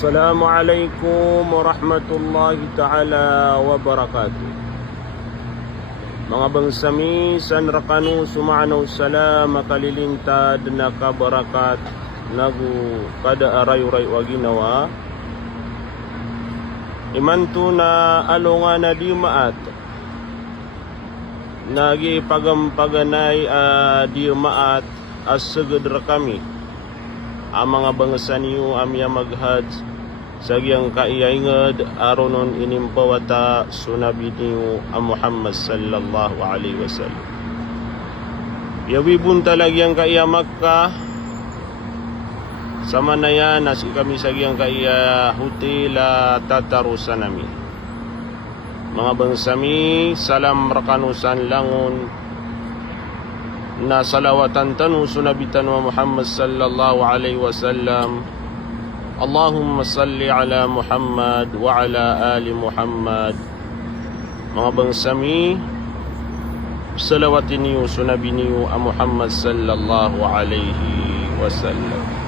Assalamualaikum warahmatullahi ta'ala wabarakatuh. Mga bangsami, sanrakanu sumanaw salam makalilintad na kabarakat nagu kada aray-uray wa ginawa. Imanto na alunga na di maat nagi pagampaganay di maat as segedra kami ang mga bangsa niyo amya maghad sagyang kaiyaingad aronon inimpawata sunabi niyo ang Muhammad sallallahu alaihi wasallam. Yawibun talagyang kaiya Makkah sama na yan as kami sagyang kaiya hutila tatarusan namin. Mga bangsami, salam rakanusan langon na salawatan tanu sunabitan wa Muhammad sallallahu alaihi wasallam. Allahumma salli ala Muhammad wa ala ali Muhammad. Mga bangsami, salawatin niyo sunabi niyo ang Muhammad sallallahu alaihi wasallam.